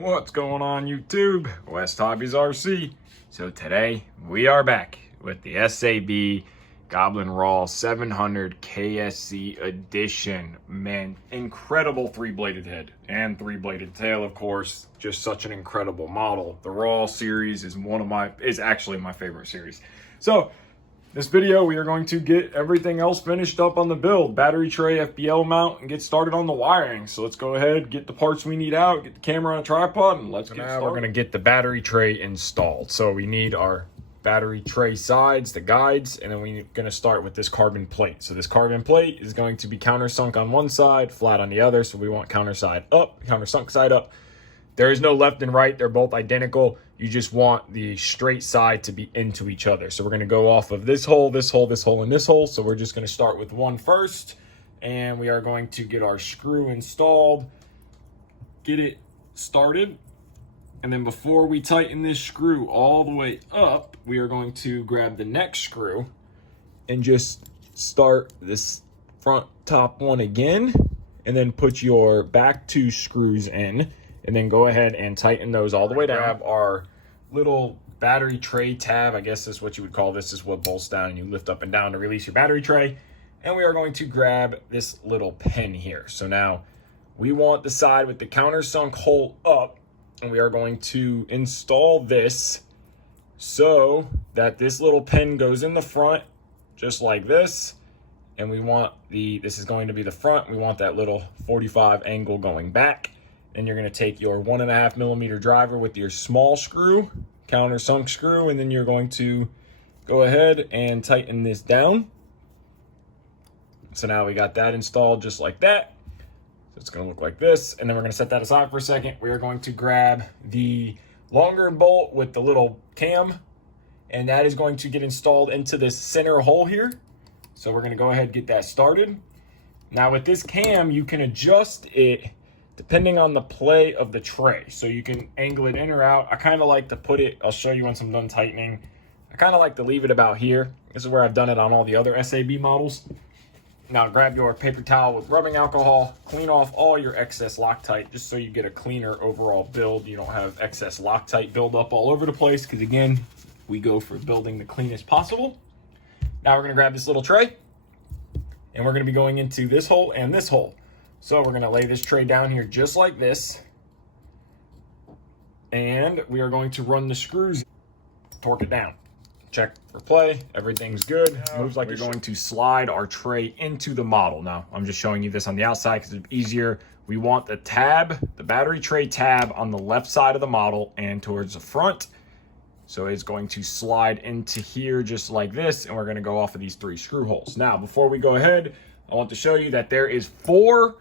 What's going on YouTube? Westhobbiesrc. So today we are back with the SAB Goblin RAW 700 KSE edition. Man, incredible 3-bladed head and 3-bladed tail, of course. Just such an incredible model. The RAW series is actually my favorite series. So this video, we are going to get everything else finished up on the build. Battery tray, FBL mount, and get started on the wiring. So let's go ahead, get the parts we need out, get the camera on a tripod, and let's get started. Now we're going to get the battery tray installed. So we need our battery tray sides, the guides, and then we're going to start with this carbon plate. So this carbon plate is going to be countersunk on one side, flat on the other. So we want countersunk side up. There is no left and right. They're both identical. You just want the straight side to be into each other. So we're going to go off of this hole, this hole, this hole, and this hole. So we're just going to start with one first. And we are going to get our screw installed, get it started. And then before we tighten this screw all the way up, we are going to grab the next screw and just start this front top one again. And then put your back two screws in. And then go ahead and tighten those all the way down. Grab our little battery tray tab. I guess is what you would call this. Is what bolts down and you lift up and down to release your battery tray. And we are going to grab this little pin here. So now we want the side with the countersunk hole up. And we are going to install this so that this little pin goes in the front just like this. And we want this is going to be the front. We want that little 45 angle going back. And you're going to take your 1.5mm driver with your small screw, countersunk screw, and then you're going to go ahead and tighten this down. So now we got that installed just like that. So it's going to look like this. And then we're going to set that aside for a second. We are going to grab the longer bolt with the little cam, and that is going to get installed into this center hole here. So we're going to go ahead and get that started. Now with this cam, you can adjust it depending on the play of the tray. So you can angle it in or out. I kind of like to put it, I'll show you once I'm done tightening. I kind of like to leave it about here. This is where I've done it on all the other SAB models. Now grab your paper towel with rubbing alcohol, clean off all your excess Loctite just so you get a cleaner overall build. You don't have excess Loctite buildup all over the place because again, we go for building the cleanest possible. Now we're gonna grab this little tray and we're gonna be going into this hole and this hole. So we're going to lay this tray down here just like this. And we are going to run the screws, torque it down. Check for play. Everything's good. Moves like we're going to slide our tray into the model. Now, I'm just showing you this on the outside because it's easier. We want the tab, the battery tray tab on the left side of the model and towards the front. So it's going to slide into here just like this. And we're going to go off of these 3 screw holes. Now, before we go ahead, I want to show you that there is 4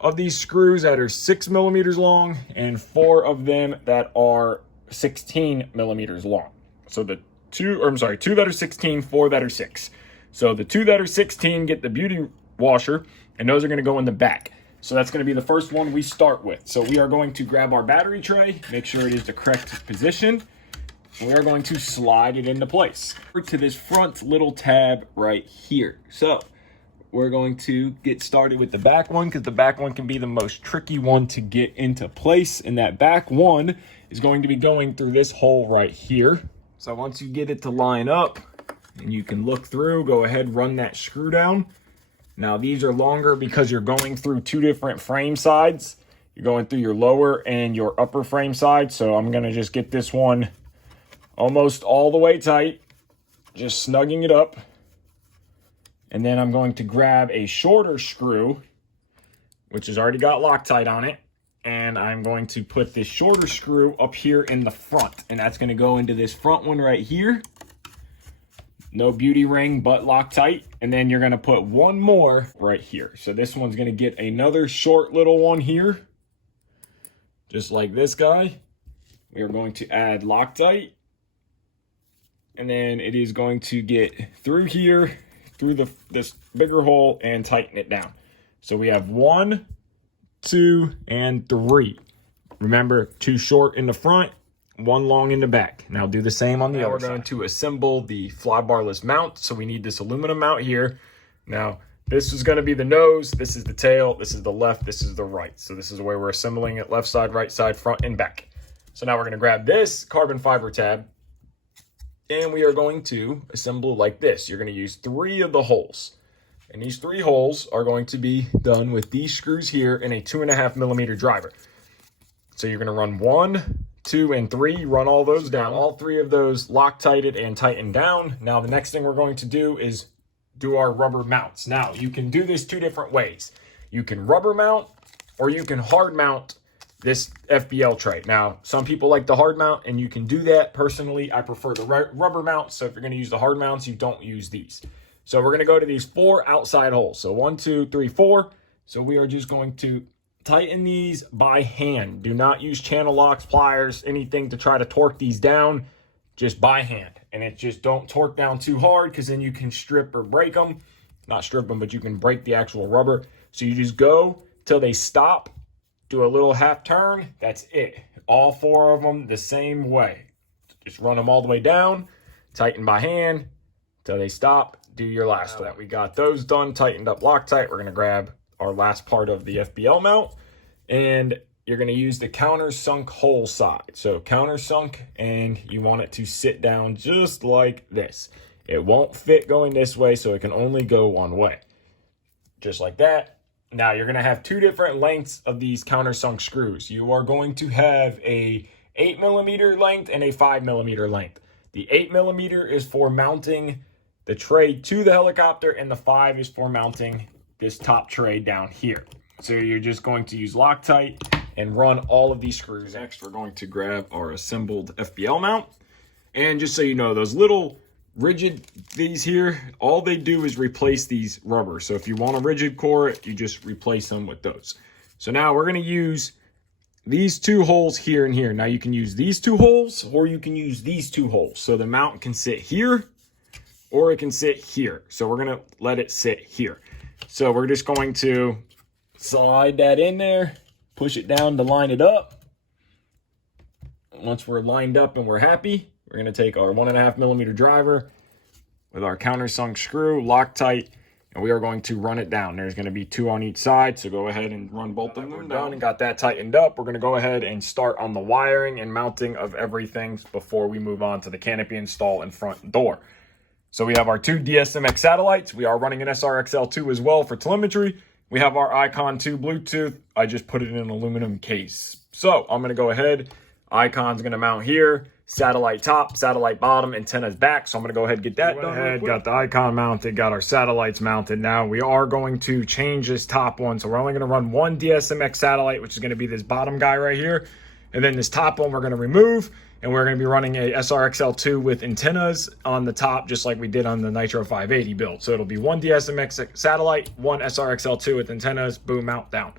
of these screws that are 6mm long and 4 of them that are 16mm long. So the 2 that are 16, 4 that are 6. So the 2 that are 16 get the beauty washer, and those are going to go in the back. So that's going to be the first one we start with. So we are going to grab our battery tray, make sure it is the correct position. We are going to slide it into place to this front little tab right here. So we're going to get started with the back one because the back one can be the most tricky one to get into place. And that back one is going to be going through this hole right here. So once you get it to line up and you can look through, go ahead, run that screw down. Now these are longer because you're going through 2 different frame sides. You're going through your lower and your upper frame side. So I'm going to just get this one almost all the way tight, just snugging it up. And then I'm going to grab a shorter screw, which has already got Loctite on it. And I'm going to put this shorter screw up here in the front. And that's going to go into this front one right here. No beauty ring, but Loctite. And then you're going to put one more right here. So this one's going to get another short little one here. Just like this guy. We are going to add Loctite. And then it is going to get through here, through this bigger hole and tighten it down. So we have 1, 2, and 3. Remember, 2 short in the front, 1 long in the back. Now do the same on the other side. We're going to assemble the fly barless mount. So we need this aluminum mount here. Now This is going to be the nose, this is the tail, this is the left, this is the right. So this is the way we're assembling it, left side, right side, front, and back. So now we're going to grab this carbon fiber tab, and we are going to assemble like this. You're going to use 3 of the holes. And these 3 holes are going to be done with these screws here in a 2.5mm driver. So you're going to run 1, 2, and 3, run all those down. All 3 of those Loctited and tightened down. Now the next thing we're going to do is do our rubber mounts. Now you can do this 2 different ways. You can rubber mount or you can hard mount this FBL tray. Now some people like the hard mount, and you can do that. Personally, I prefer the rubber mount. So if you're going to use the hard mounts, you don't use these. So we're going to go to these 4 outside holes. So 1, 2, 3, 4. So we are just going to tighten these by hand. Do not use channel locks, pliers, anything to try to torque these down. Just by hand. And it just don't torque down too hard, because then you can strip or break them. Not strip them, but you can break the actual rubber. So you just go till they stop, do a little half turn. That's it. All 4 of them the same way. Just run them all the way down, tighten by hand till they stop. Do your last one. We got those done, tightened up Loctite. We're going to grab our last part of the FBL mount, and you're going to use the countersunk hole side. So countersunk, and you want it to sit down just like this. It won't fit going this way, so it can only go one way. Just like that. Now you're going to have 2 different lengths of these countersunk screws. You are going to have a 8mm length and a 5mm length. The 8mm is for mounting the tray to the helicopter, and the 5 is for mounting this top tray down here. So you're just going to use Loctite and run all of these screws. Next, we're going to grab our assembled FBL mount. And just so you know, those little rigid these here, all they do is replace these rubber. So if you want a rigid core, you just replace them with those. So now we're going to use these 2 holes here and here. Now you can use these 2 holes, or you can use these 2 holes. So the mount can sit here, or it can sit here. So we're going to let it sit here. So we're just going to slide that in there, push it down to line it up. Once we're lined up and we're happy, we're going to take our 1.5mm driver with our countersunk screw, Loctite, and we are going to run it down. There's going to be 2 on each side, so go ahead and run both of them down. And got that tightened up, we're going to go ahead and start on the wiring and mounting of everything before we move on to the canopy install and front door. So we have our 2 DSMX satellites. We are running an SRXL2 as well for telemetry. We have our Icon 2 Bluetooth. I just put it in an aluminum case. So I'm going to go ahead. Icon's going to mount here. Satellite top, satellite bottom, antennas back. So I'm going to go ahead and get that done. Got the Icon mounted, got our satellites mounted. Now we are going to change this top one. So we're only going to run 1 DSMX satellite, which is going to be this bottom guy right here. And then this top one we're going to remove. And we're going to be running a SRXL2 with antennas on the top, just like we did on the Nitro 580 build. So it'll be 1 DSMX satellite, 1 SRXL2 with antennas, boom, mount down.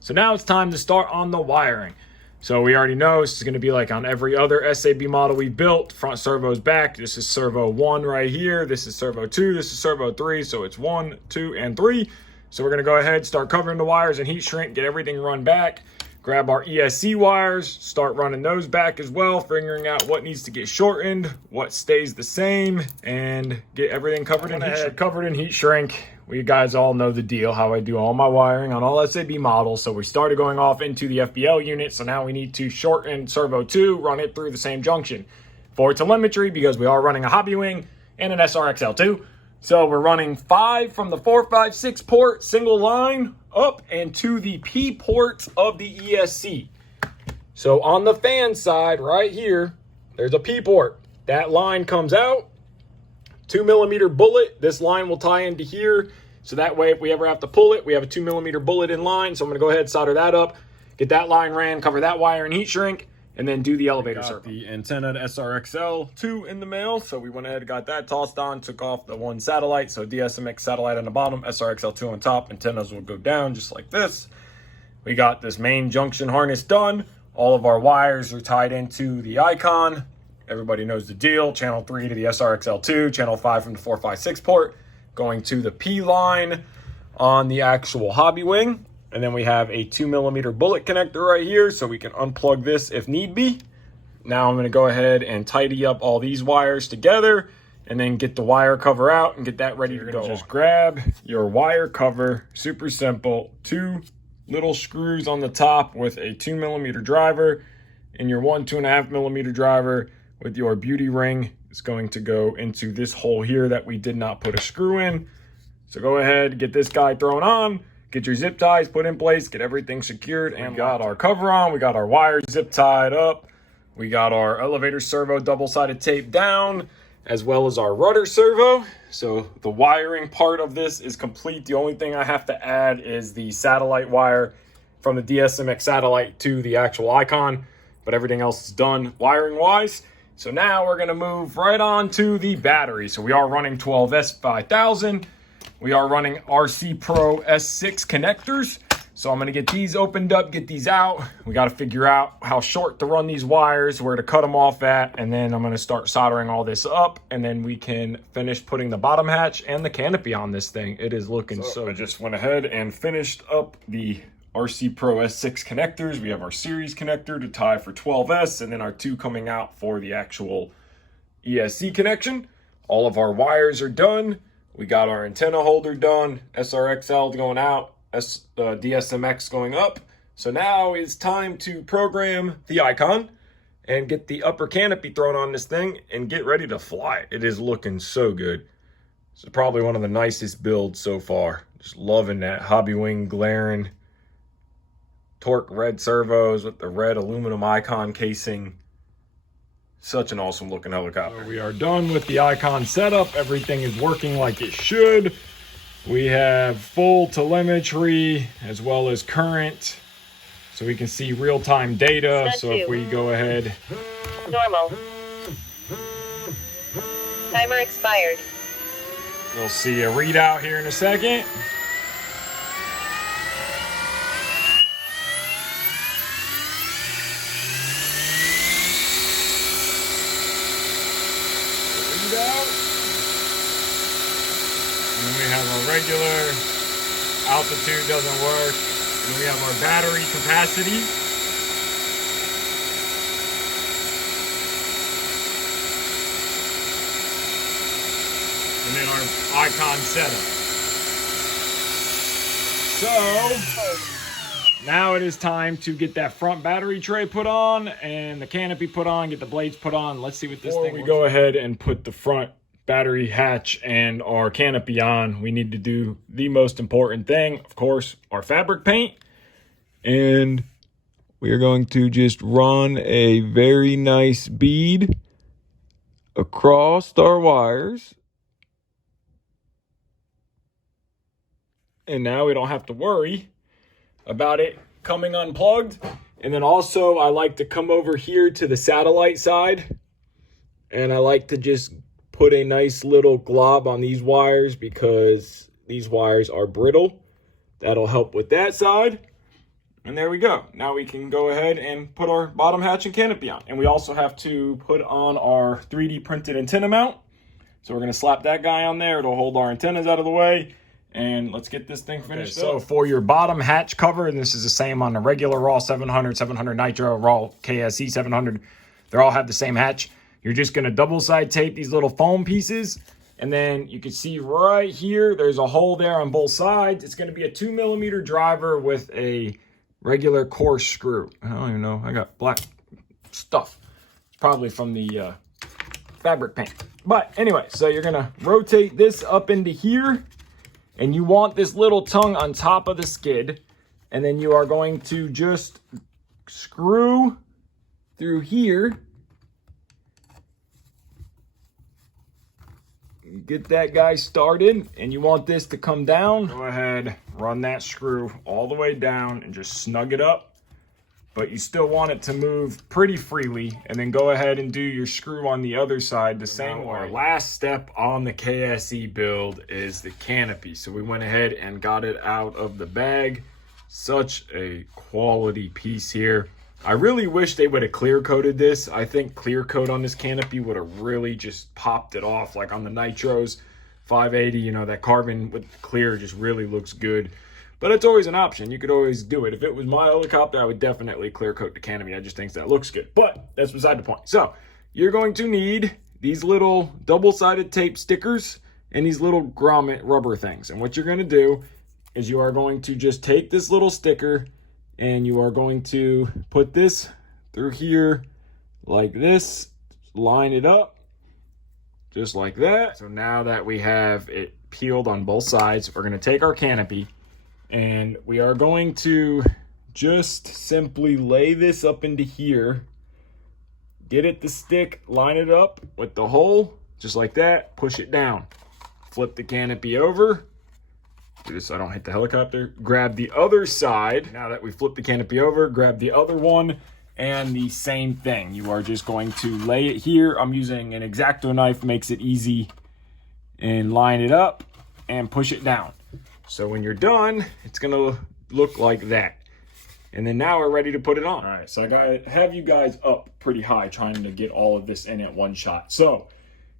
So now it's time to start on the wiring. So we already know this is going to be like on every other SAB model we built. Front servo's back. This is servo 1 right here. This is servo 2. This is servo 3. So it's 1, 2, and 3. So we're going to go ahead, start covering the wires and heat shrink, get everything run back. Grab our ESC wires, start running those back as well, figuring out what needs to get shortened, what stays the same, and get everything covered in heat shrink. We guys all know the deal, how I do all my wiring on all SAB models. So we started going off into the FBL unit, so now we need to shorten servo 2, run it through the same junction. For telemetry, because we are running a hobby wing and an SRXL2, so we're running 5 from the 456 port, single line, up and to the P port of the ESC. So on the fan side right here, there's a P port. That line comes out, 2mm bullet. This line will tie into here. So that way, if we ever have to pull it, we have a 2mm bullet in line. So I'm going to go ahead and solder that up, get that line ran, cover that wire in heat shrink, and then do the elevator circle. The antenna to SRXL2 in the mail. So we went ahead and got that tossed on, took off the 1 satellite. So DSMX satellite on the bottom, SRXL2 on top. Antennas will go down just like this. We got this main junction harness done. All of our wires are tied into the Icon. Everybody knows the deal. Channel 3 to the SRXL2, channel 5 from the 456 port, going to the P line on the actual hobby wing. And then we have a 2mm bullet connector right here, so we can unplug this if need be. Now I'm going to go ahead and tidy up all these wires together and then get the wire cover out and get that ready to go. Just grab your wire cover, super simple, 2 little screws on the top with a 2mm driver, and your 2.5mm driver with your beauty ring is going to go into this hole here that we did not put a screw in. So go ahead, get this guy thrown on, get your zip ties put in place, get everything secured, and we got our cover on, we got our wires zip tied up, we got our elevator servo double-sided tape down, as well as our rudder servo. So the wiring part of this is complete. The only thing I have to add is the satellite wire from the DSMX satellite to the actual icon, but everything else is done wiring wise. So now we're gonna move right on to the battery. So we are running 12S5000. We are running RC Pro S6 connectors. So I'm gonna get these opened up, get these out. We gotta figure out how short to run these wires, where to cut them off at, and then I'm gonna start soldering all this up, and then we can finish putting the bottom hatch and the canopy on this thing. It is looking so I just went ahead and finished up the RC Pro S6 connectors. We have our series connector to tie for 12S, and then our 2 coming out for the actual ESC connection. All of our wires are done. We got our antenna holder done, SRXL going out, DSMX going up. So now it's time to program the icon and get the upper canopy thrown on this thing and get ready to fly. It is looking so good. This is probably one of the nicest builds so far. Just loving that Hobby Wing glaring torque red servos with the red aluminum icon casing. Such an awesome looking helicopter. So we are done with the icon setup. Everything is working like it should. We have full telemetry as well as current, so we can see real-time data. So if we go ahead. Normal. Timer expired. We'll see a readout here in a second. And then we have our regular altitude doesn't work. And then we have our battery capacity. And then our icon setup. So now it is time to get that front battery tray put on and the canopy put on, get the blades put on. Let's see what this thing. Before we go ahead and put the front battery hatch and our canopy on, we need to do the most important thing, of course, our fabric paint. And we are going to just run a very nice bead across our wires. And now we don't have to worry about it coming unplugged. And then also I like to come over here to the satellite side, and I like to just put a nice little glob on these wires because these wires are brittle. That'll help with that side. And there we go. Now we can go ahead and put our bottom hatch and canopy on. And we also have to put on our 3D printed antenna mount. So we're gonna slap that guy on there. It'll hold our antennas out of the way. And let's get this thing finished. So for your bottom hatch cover, and this is the same on the regular RAW 700, 700 Nitro, RAW KSE 700, they all have the same hatch. You're just gonna double side tape these little foam pieces, and then you can see right here, there's a hole there on both sides. It's gonna be a 2mm driver with a regular coarse screw. I don't even know, I got black stuff. It's probably from the fabric paint. But anyway, so you're gonna rotate this up into here, and you want this little tongue on top of the skid, and then you are going to just screw through here. Get that guy started, and you want this to come down. Go ahead, run that screw all the way down and just snug it up. But you still want it to move pretty freely, and then go ahead and do your screw on the other side the same way. Our last step on the KSE build is the canopy. So we went ahead and got it out of the bag. Such a quality piece here. I really wish they would have clear coated this. I think clear coat on this canopy would have really just popped it off. Like on the Nitros 580, you know, that carbon with clear just really looks good. But it's always an option. You could always do it. If it was my helicopter, I would definitely clear coat the canopy. I just think that looks good. But that's beside the point. So you're going to need these little double-sided tape stickers and these little grommet rubber things. And what you're going to do is you are going to just take this little sticker and you are going to put this through here like this, line it up just like that. So now that we have it peeled on both sides, we're going to take our canopy and we are going to just simply lay this up into here, get it to stick, line it up with the hole just like that, push it down, flip the canopy over, do this so I don't hit the helicopter, grab the other side. Now that we flip the canopy over, grab the other one, and the same thing. You are just going to lay it here. I'm using an X-Acto knife, makes it easy, and line it up and push it down. So when you're done, it's gonna look like that. And then now we're ready to put it on. All right, so I gotta have you guys up pretty high trying to get all of this in at one shot. So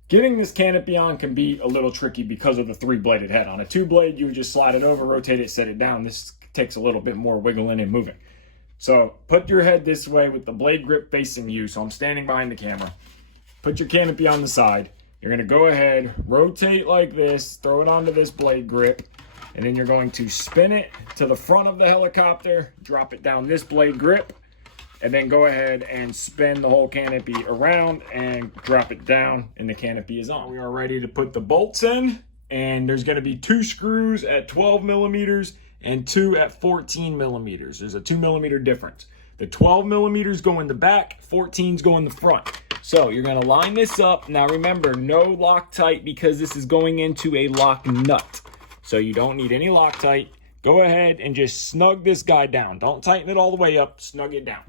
getting this canopy on can be a little tricky because of the 3-bladed head. On a 2-blade, you would just slide it over, rotate it, set it down. This takes a little bit more wiggling and moving. So put your head this way with the blade grip facing you. So I'm standing behind the camera. Put your canopy on the side. You're gonna go ahead, rotate like this, throw it onto this blade grip, and then you're going to spin it to the front of the helicopter, drop it down this blade grip, and then go ahead and spin the whole canopy around and drop it down, and the canopy is on. We are ready to put the bolts in, and there's gonna be 2 screws at 12 millimeters and 2 at 14 millimeters. There's a 2 millimeter difference. The 12 millimeters go in the back, 14s go in the front. So you're gonna line this up. Now remember, no Loctite because this is going into a lock nut. So you don't need any Loctite. Go ahead and just snug this guy down. Don't tighten it all the way up, snug it down.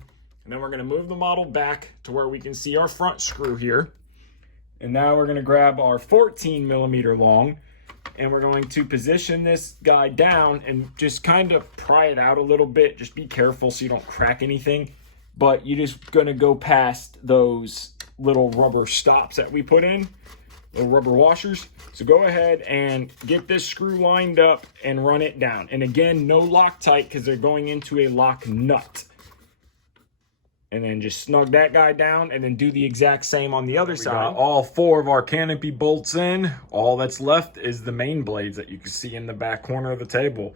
And then we're gonna move the model back to where we can see our front screw here. And now we're gonna grab our 14 millimeter long, and we're going to position this guy down and just kind of pry it out a little bit. Just be careful so you don't crack anything. But you're just gonna go past those little rubber stops that we put in, little rubber washers. So go ahead and get this screw lined up and run it down. And again, no Loctite because they're going into a lock nut. And then just snug that guy down and then do the exact same on the other side. All 4 of our canopy bolts in. All that's left is the main blades that you can see in the back corner of the table.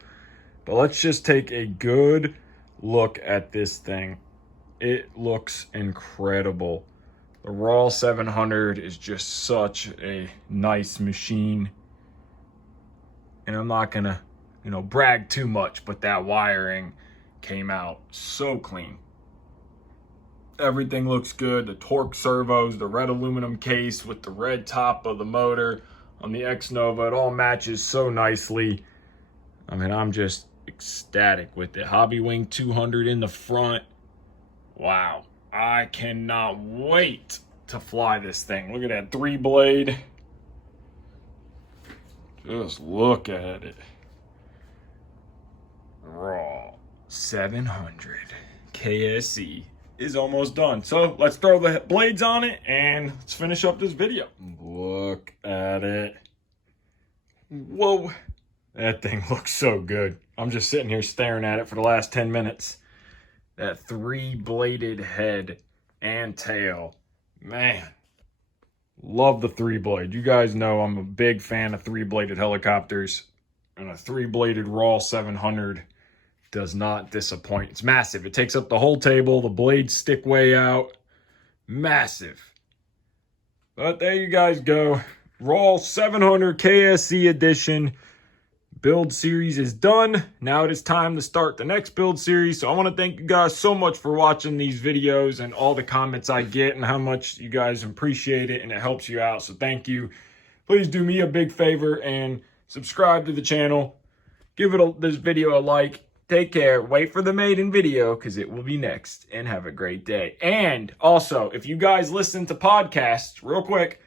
But let's just take a good look at this thing. It looks incredible. The RAW 700 is just such a nice machine. And I'm not gonna, brag too much, but that wiring came out so clean. Everything looks good. The torque servos, the red aluminum case with the red top of the motor on the X Nova, it all matches so nicely. I mean, I'm just ecstatic with it. Hobby Wing 200 in the front. Wow. I cannot wait to fly this thing. Look at that 3-blade. Just look at it. RAW 700 KSE is almost done. So let's throw the blades on it and let's finish up this video. Look at it. Whoa. That thing looks so good. I'm just sitting here staring at it for the last 10 minutes. That 3-bladed head and tail. Man. Love the 3-blade. You guys know I'm a big fan of 3-bladed helicopters. And a 3-bladed RAW 700 does not disappoint. It's massive. It takes up the whole table. The blades stick way out. Massive. But there you guys go. RAW 700 KSE edition. Build series is done. Now it is time to start the next build series. So I want to thank you guys so much for watching these videos and all the comments I get and how much you guys appreciate it and it helps you out. So thank you. Please do me a big favor and subscribe to the channel. Give this video a like. Take care. Wait for the maiden video because it will be next. And have a great day. And also, if you guys listen to podcasts, real quick,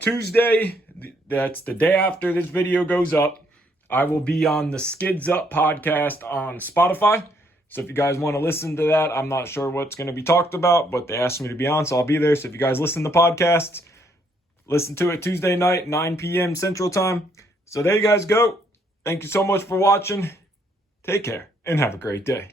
Tuesday, that's the day after this video goes up, I will be on the Skids Up podcast on Spotify. So if you guys want to listen to that, I'm not sure what's going to be talked about, but they asked me to be on, so I'll be there. So if you guys listen to podcasts, listen to it Tuesday night, 9 p.m. Central Time. So there you guys go. Thank you so much for watching. Take care and have a great day.